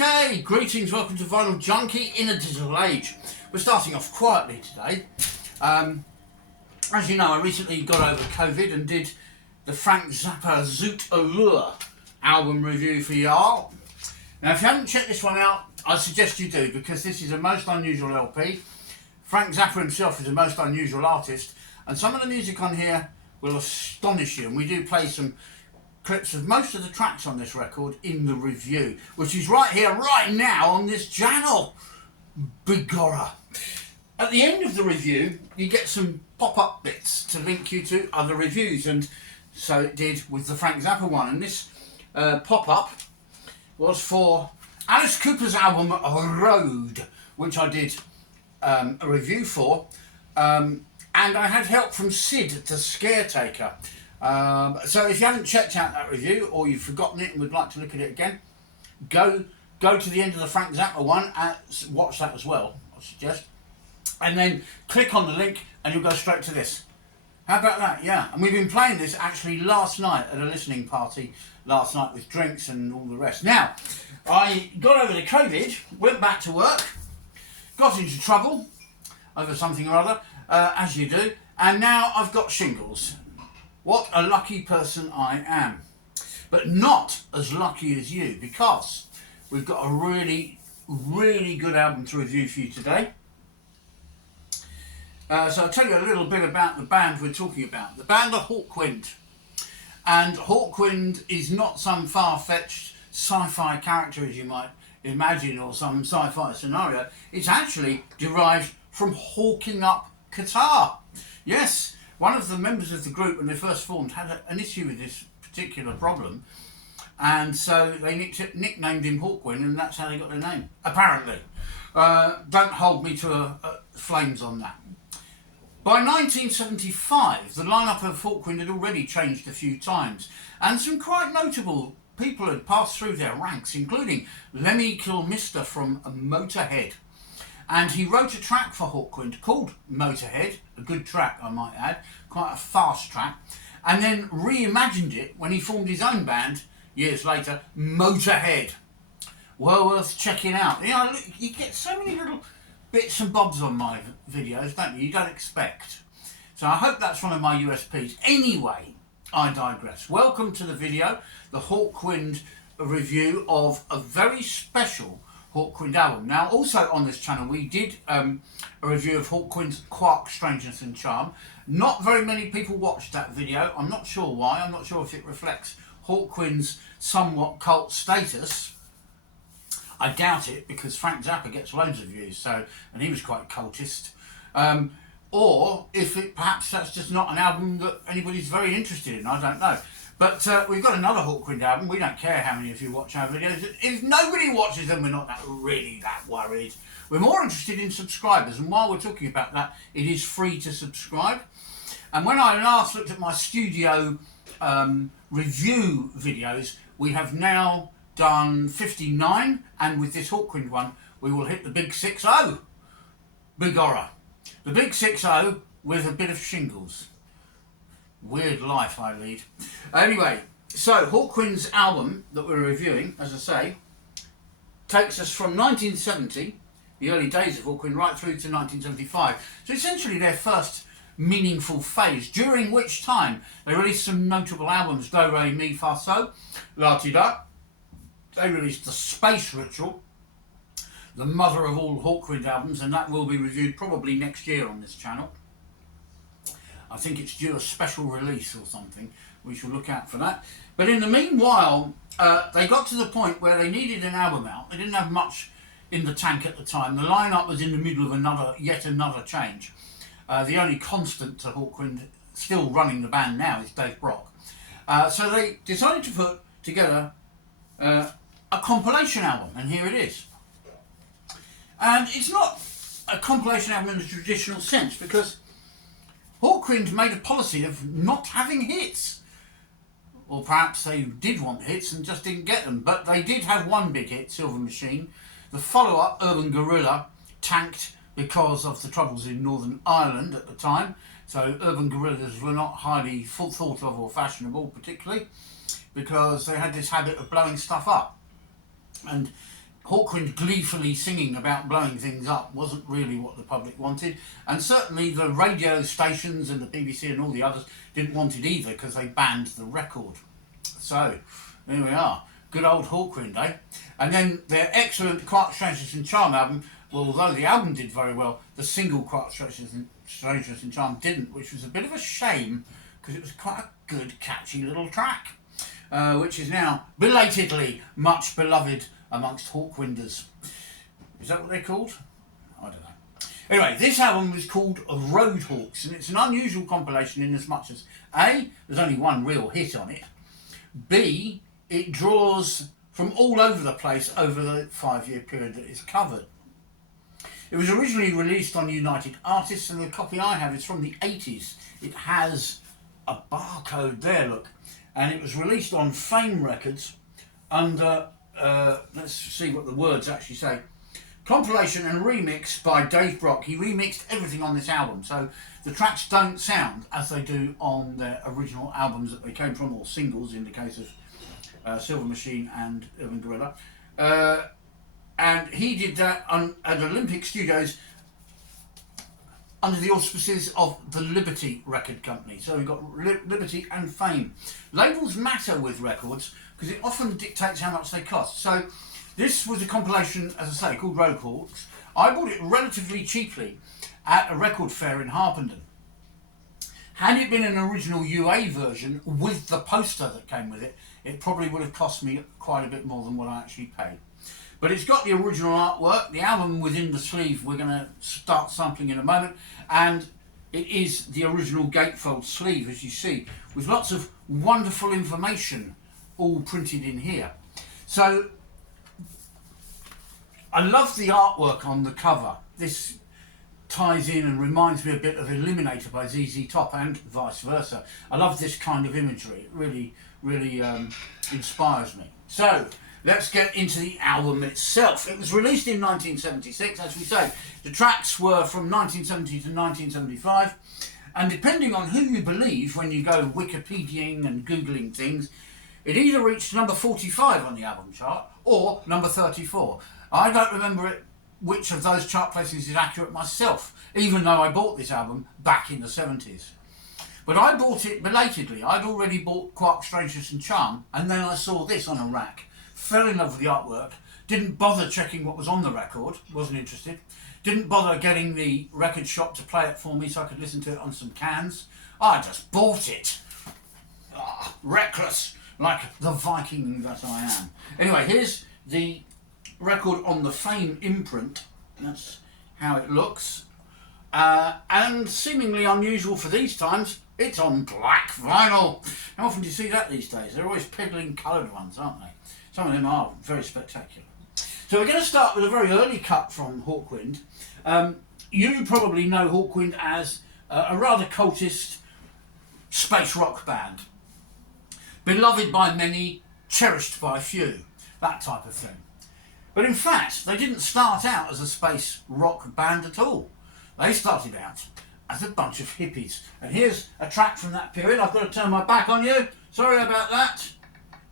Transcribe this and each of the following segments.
Okay, greetings, welcome to Vinyl Junkie in a Digital Age. We're starting off quietly today. As you know, I recently got over COVID and did the Frank Zappa Zoot Allure album review for y'all. Now, if you haven't checked this one out, I suggest you do, because this is a most unusual LP. Frank Zappa himself is a most unusual artist, and some of the music on here will astonish you, and we do play some clips of most of the tracks on this record in the review, which is right here, right now on this channel. Guerrilla. At the end of the review, you get some pop-up bits to link you to other reviews, and so it did with the Frank Zappa one. And this pop-up was for Alice Cooper's album Road, which I did a review for, and I had help from Sid, the Scaretaker. So if you haven't checked out that review, or you've forgotten it and would like to look at it again, go to the end of the Frank Zappa one and watch that as well, I suggest, and then click on the link and you'll go straight to this. How about that? Yeah, and we've been playing this actually last night at a listening party last night with drinks and all the rest. Now, I got over the COVID, went back to work, got into trouble over something or other, as you do, and now I've got shingles. What a lucky person I am. But not as lucky as you, because we've got a really, really good album to review for you today. So I'll tell you a little bit about the band we're talking about. The band are HAWKWIND. And HAWKWIND is not some far-fetched sci-fi character, as you might imagine, or some sci-fi scenario. It's actually derived from hawking up guitar. Yes. One of the members of the group, when they first formed, had an issue with this particular problem, and so they nicknamed him Hawkwind, and that's how they got their name, apparently. Don't hold me to flames on that. By 1975, the lineup of Hawkwind had already changed a few times, and some quite notable people had passed through their ranks, including Lemmy Kilmister from MOTORHEAD. And he wrote a track for HAWKWIND called MOTORHEAD, a good track I might add, quite a fast track, and then reimagined it when he formed his own band years later, MOTORHEAD. Well worth checking out. You know, you get so many little bits and bobs on my videos, don't you? You don't expect. So I hope that's one of my USPs. Anyway, I digress. Welcome to the video, the HAWKWIND review of a very special HAWKWIND album. Now, also on this channel, we did a review of HAWKWIND's Quark, Strangeness and Charm. Not very many people watched that video. I'm not sure why. I'm not sure if it reflects HAWKWIND's somewhat cult status. I doubt it, because Frank Zappa gets loads of views, and he was quite cultist. Or if perhaps that's just not an album that anybody's very interested in. I don't know. But we've got another HAWKWIND album. We don't care how many of you watch our videos. If nobody watches them, we're not really that worried. We're more interested in subscribers. And while we're talking about that, it is free to subscribe. And when I last looked at my studio review videos, we have now done 59. And with this HAWKWIND one, we will hit the big 6-0. Big horror. The big 6-0 with a bit of shingles. Weird life I lead. Anyway, so HAWKWIND's album that we're reviewing, as I say, takes us from 1970, the early days of HAWKWIND, right through to 1975. So essentially their first meaningful phase, during which time they released some notable albums: Do, Re, Mi, Fa, So, La, Ti, Da. They released The Space Ritual, the mother of all HAWKWIND albums, and that will be reviewed probably next year on this channel. I think it's due a special release or something. We shall look out for that. But in the meanwhile, they got to the point where they needed an album out. They didn't have much in the tank at the time. The lineup was in the middle of yet another change. The only constant to HAWKWIND, still running the band now, is Dave Brock. So they decided to put together a compilation album, and here it is. And it's not a compilation album in the traditional sense, because HAWKWIND made a policy of not having hits. Or perhaps they did want hits and just didn't get them. But they did have one big hit, Silver Machine. The follow-up, Urban Guerrilla, tanked because of the troubles in Northern Ireland at the time. So urban guerrillas were not highly thought of or fashionable particularly, because they had this habit of blowing stuff up. And Hawkwind gleefully singing about blowing things up wasn't really what the public wanted, and certainly the radio stations and the BBC and all the others didn't want it either because they banned the record. So there we are, good old Hawkwind, eh? And then their excellent Quiet Strangeness and Charm album, well, although the album did very well, the single Quiet Strangeness and Charm didn't, which was a bit of a shame because it was quite a good catchy little track, which is now belatedly much beloved amongst Hawkwinders. Is that what they're called? I don't know. Anyway, this album was called Roadhawks, and it's an unusual compilation in as much as A, there's only one real hit on it, B, it draws from all over the place over the 5-year period that it's covered. It was originally released on United Artists, and the copy I have is from the 80s. It has a barcode there, look, and it was released on Fame Records under let's see what the words actually say. Compilation and remix by Dave Brock. He remixed everything on this album, so the tracks don't sound as they do on their original albums that they came from, or singles in the case of Silver Machine and Urban Guerrilla. And he did that at Olympic Studios under the auspices of the Liberty Record Company. So we've got Liberty and Fame. Labels matter with records because it often dictates how much they cost. So this was a compilation, as I say, called Roadhawks. I bought it relatively cheaply at a record fair in Harpenden. Had it been an original UA version with the poster that came with it, it probably would have cost me quite a bit more than what I actually paid. But it's got the original artwork, the album within the sleeve we're going to start sampling in a moment, and it is the original gatefold sleeve, as you see, with lots of wonderful information all printed in here. So I love the artwork on the cover. This ties in and reminds me a bit of Eliminator by ZZ Top and vice versa. I love this kind of imagery. It really, really inspires me. So let's get into the album itself. It was released in 1976, as we say. The tracks were from 1970 to 1975, and depending on who you believe when you go Wikipediaing and Googling things, it either reached number 45 on the album chart or number 34. I don't remember which of those chart placings is accurate myself, even though I bought this album back in the 70s. But I bought it belatedly. I'd already bought Quiet Strangeness and Charm, and then I saw this on a rack. Fell in love with the artwork, didn't bother checking what was on the record, wasn't interested, didn't bother getting the record shop to play it for me so I could listen to it on some cans. I just bought it. Reckless, like the Viking that I am. Anyway, here's the record on the Fame imprint. That's how it looks. And seemingly unusual for these times, it's on black vinyl. How often do you see that these days? They're always peddling coloured ones, aren't they? Some of them are very spectacular. So we're going to start with a very early cut from Hawkwind. You probably know Hawkwind as a rather cultist space rock band. Beloved by many, cherished by few, that type of thing. But in fact, they didn't start out as a space rock band at all. They started out as a bunch of hippies. And here's a track from that period. I've got to turn my back on you. Sorry about that.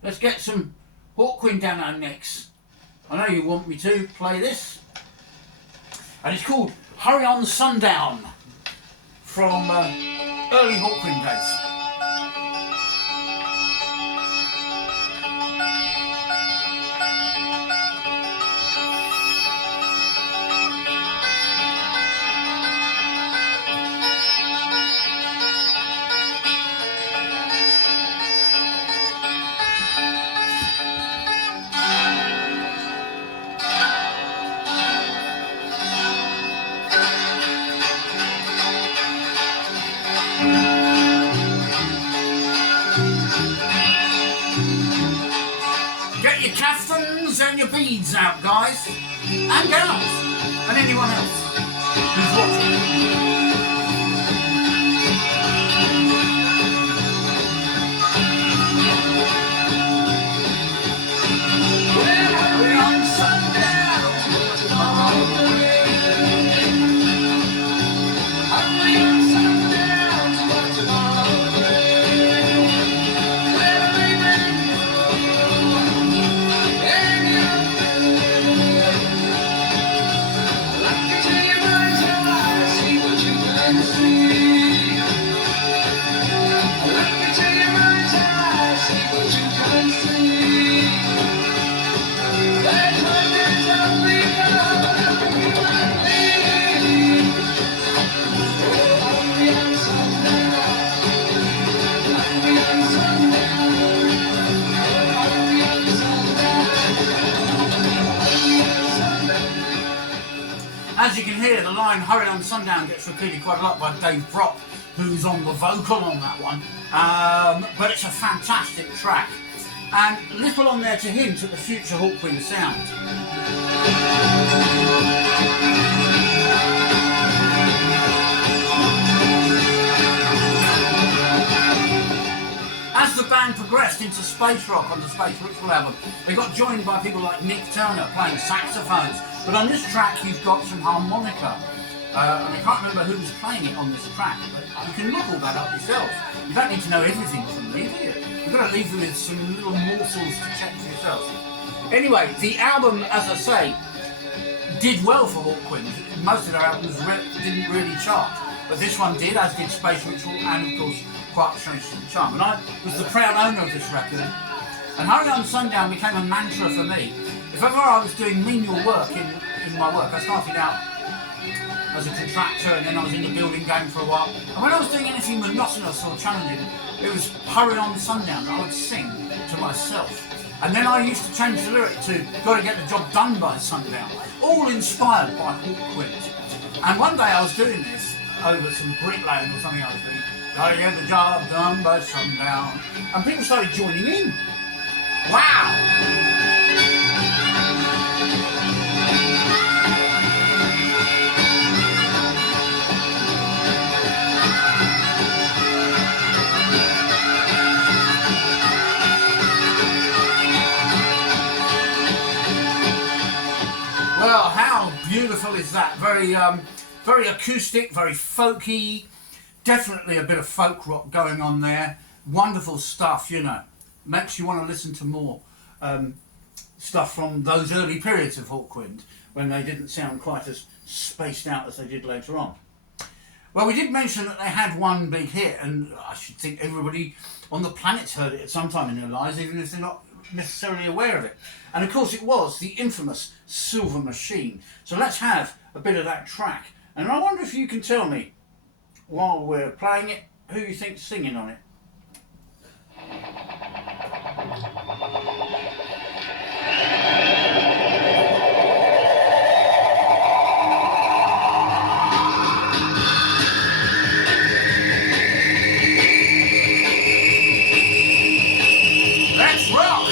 Let's get some Hawkwind down our necks. I know you want me to play this. And it's called Hurry On Sundown from early Hawkwind days. And your beads out, guys, and gals, and anyone else who's watching. As you can hear, the line "Hurry on Sundown" gets repeated quite a lot by Dave Brock, who's on the vocal on that one. But it's a fantastic track, and little on there to hint at the future Hawkwind sound. As the band progressed into space rock on the Space Ritual album, they got joined by people like Nick Turner playing saxophones. But on this track, you've got some harmonica. And I can't remember who was playing it on this track, but you can look all that up yourself. You don't need to know everything from me, do you? You've got to leave you with some little morsels to check for yourself. Anyway, the album, as I say, did well for Hawkwind. Most of their albums didn't really chart, but this one did, as did Space Ritual and, of course, Quite Strange Charm. And I was the proud owner of this record, and Hurry on Sundown became a mantra for me. If ever I was doing menial work in my work, I started out as a contractor, and then I was in the building game for a while. And when I was doing anything monotonous or challenging, it was Hurry on Sundown that I would sing to myself. And then I used to change the lyric to Gotta Get the Job Done by Sundown, all inspired by Hawkwind. And one day I was doing this over some bricklaying or something I was doing. Gotta get the job done by sundown. And people started joining in. Wow! Well, how beautiful is that? Very acoustic, very folky. Definitely a bit of folk rock going on there. Wonderful stuff, you know. Makes you want to listen to more stuff from those early periods of Hawkwind when they didn't sound quite as spaced out as they did later on. Well, we did mention that they had one big hit, and I should think everybody on the planet's heard it at some time in their lives, even if they're not necessarily aware of it. And of course it was the infamous Silver Machine. So let's have a bit of that track. And I wonder if you can tell me, while we're playing it, who you think's singing on it? Let's rock!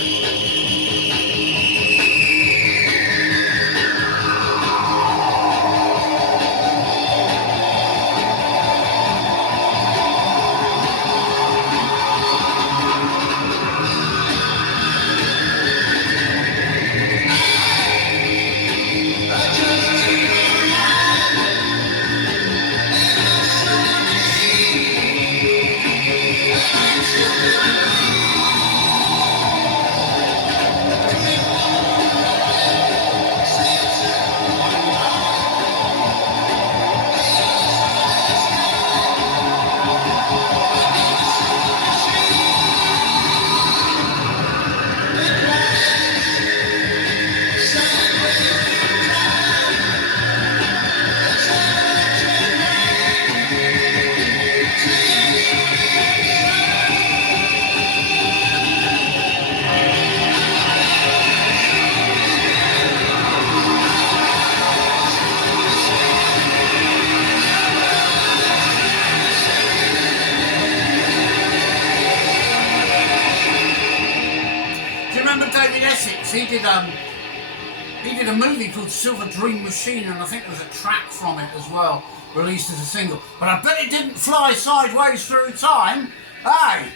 He did a movie called Silver Dream Machine, and I think there was a track from it as well, released as a single. But I bet it didn't fly sideways through time. Hey,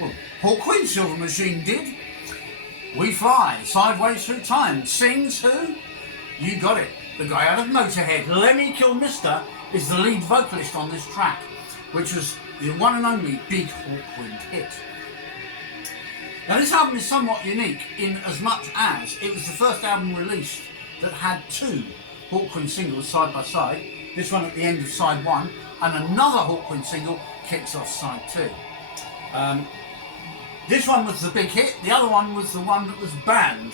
well, Hawkwind Silver Machine did. We fly sideways through time. Sings who? You got it. The guy out of Motorhead. Lemmy Kilmister is the lead vocalist on this track, which was the one and only big Hawkwind hit. Now this album is somewhat unique in as much as it was the first album released that had two Hawkwind singles side by side, this one at the end of side one, and another Hawkwind single kicks off side two. This one was the big hit, the other one was the one that was banned.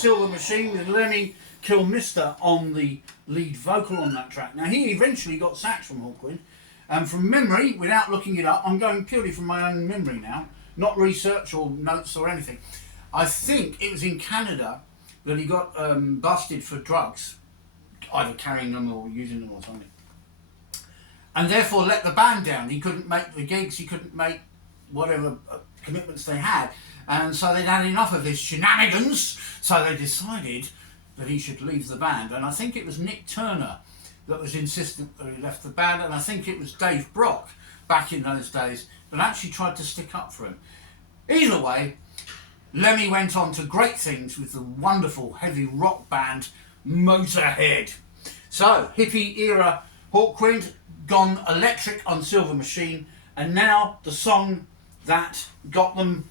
Silver Machine with Lemmy Kilmister on the lead vocal on that track. Now he eventually got sacked from Hawkwind, and from memory, without looking it up, I'm going purely from my own memory now, not research or notes or anything. I think it was in Canada that he got busted for drugs, either carrying them or using them or something, and therefore let the band down. He couldn't make the gigs, he couldn't make whatever commitments they had, and so they'd had enough of his shenanigans, so they decided that he should leave the band. And I think it was Nick Turner that was insistent that he left the band, and I think it was Dave Brock back in those days that actually tried to stick up for him. Either way, Lemmy went on to great things with the wonderful heavy rock band Motorhead. So, hippie era Hawkwind, gone electric on Silver Machine, and now the song that got them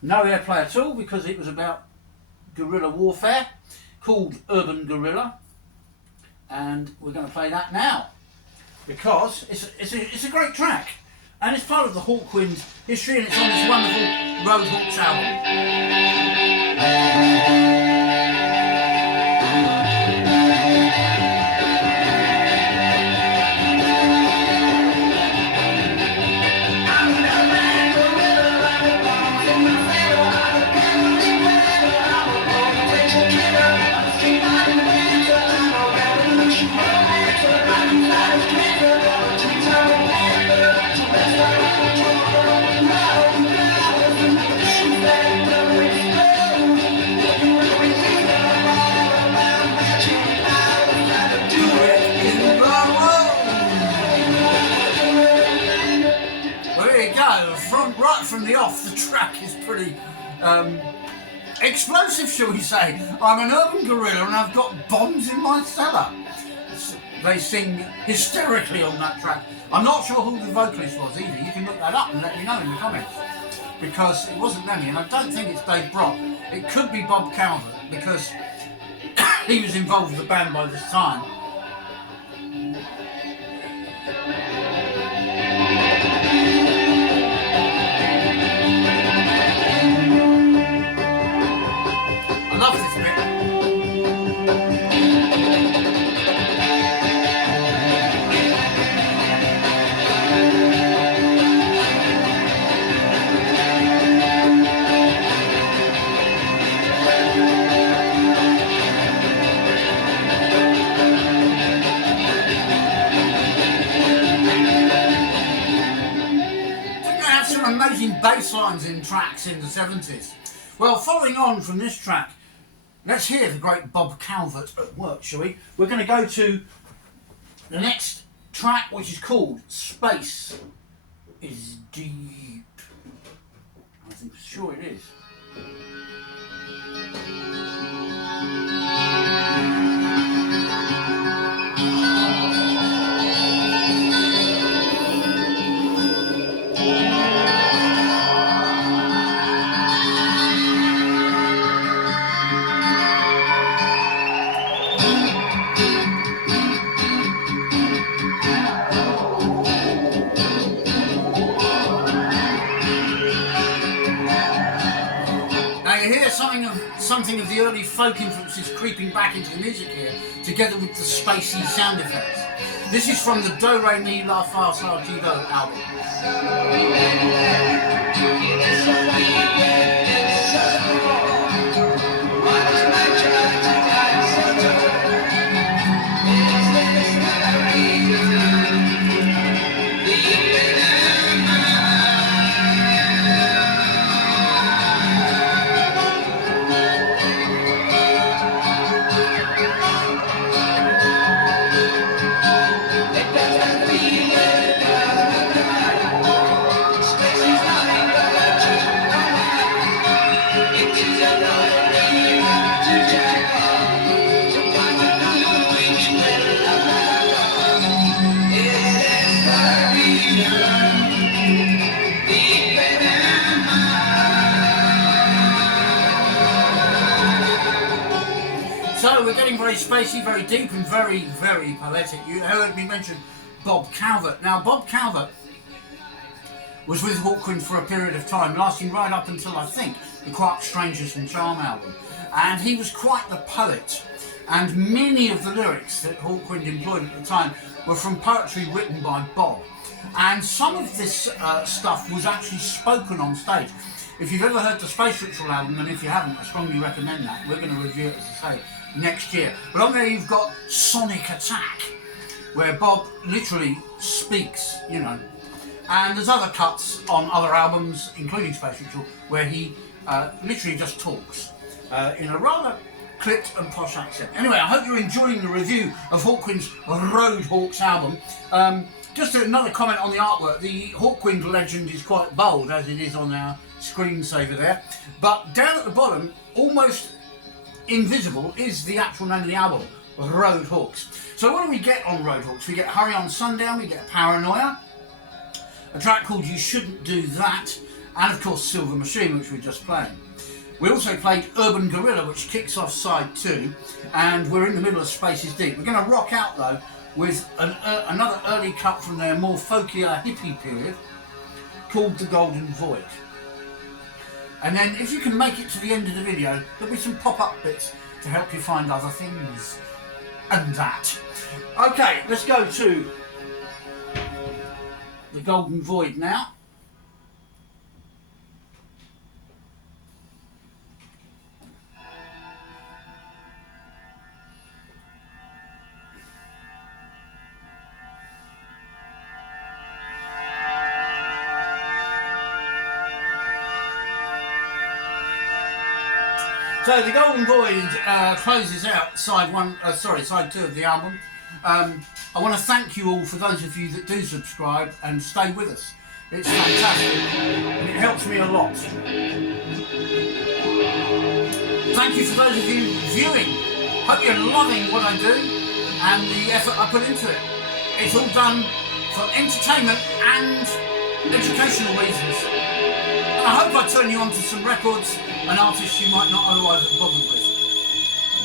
no airplay at all because it was about guerrilla warfare, called Urban Guerrilla, and we're going to play that now because it's a great track and it's part of the Hawkwind history, and it's on this wonderful Roadhawks album. From the off, the track is pretty explosive, shall we say. I'm an urban guerrilla and I've got bombs in my cellar. They sing hysterically on that track. I'm not sure who the vocalist was either. You can look that up and let me know in the comments, because it wasn't Lemmy, and I don't think it's Dave Brock. It could be Bob Calvert, because he was involved with the band by this time. I love this bit. Didn't they have some amazing bass lines in tracks in the 70s? Well, following on from this track, let's hear the great Bob Calvert at work, shall we? We're going to go to the next track, which is called Space is Deep. I think sure it is. Something of the early folk influences creeping back into the music here, together with the spacey sound effects. This is from the Do Re Mi La Fa Sol Si Do album. So we're getting very spacey, very deep and very, very poetic. You heard me mention Bob Calvert. Now Bob Calvert was with Hawkwind for a period of time, lasting right up until, I think, the Quark Strangers and Charm album. and he was quite the poet. And many of the lyrics that Hawkwind employed at the time were from poetry written by Bob. And some of this stuff was actually spoken on stage. If you've ever heard the Space Ritual album, and if you haven't, I strongly recommend that. We're going to review it, as I say, next year. But on there you've got Sonic Attack, where Bob literally speaks, you know. And there's other cuts on other albums, including Space Ritual, where he literally just talks in a rather clipped and posh accent. Anyway, I hope you're enjoying the review of Hawkwind's Roadhawks album. Just another comment on the artwork. The Hawkwind legend is quite bold, as it is on our screensaver there. But down at the bottom, almost invisible, is the actual name of the album, Roadhawks. So what do we get on Roadhawks? We get Hurry on Sundown, we get Paranoia, a track called You Shouldn't Do That, and of course Silver Machine, which we're just playing. We also played Urban Guerrilla, which kicks off side 2, and we're in the middle of Spaces Deep. We're going to rock out though with another early cut from their more folkier hippie period called The Golden Void. And then if you can make it to the end of the video, there'll be some pop-up bits to help you find other things and that. Okay, let's go to The Golden Void now. So The Golden Void closes out side 2 of the album. I want to thank you all for those of you that do subscribe and stay with us. It's fantastic and it helps me a lot. Thank you for those of you viewing. Hope you're loving what I do and the effort I put into it. It's all done for entertainment and educational reasons. And I hope I turn you on to some records and artists you might not otherwise have bothered with.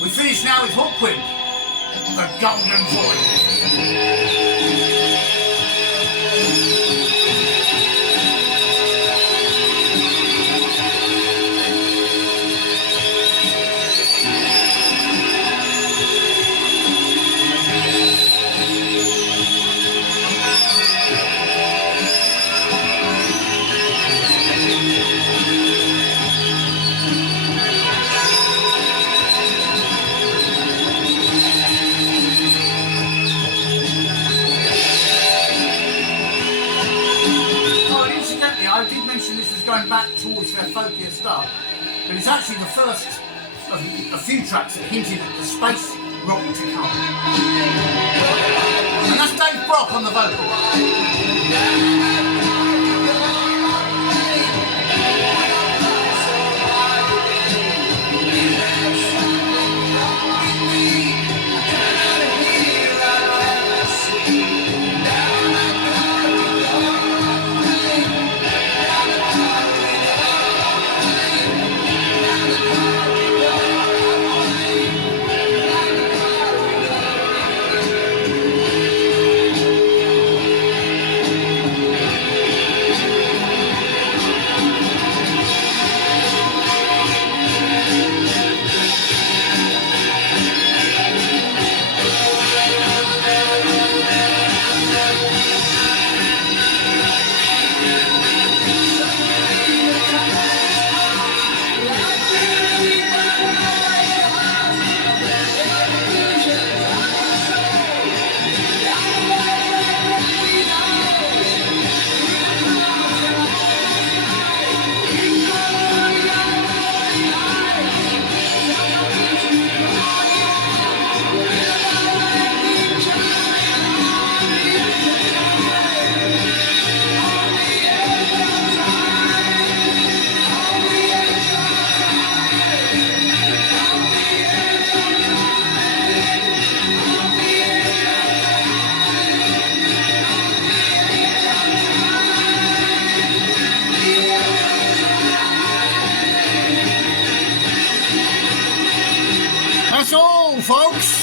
We finish now with Hawkwind, The Golden Void. Going back towards their folkier stuff, but it's actually the first of a few tracks that hinted at the space rock to come. And that's Dave Brock on the vocals. That's all, folks.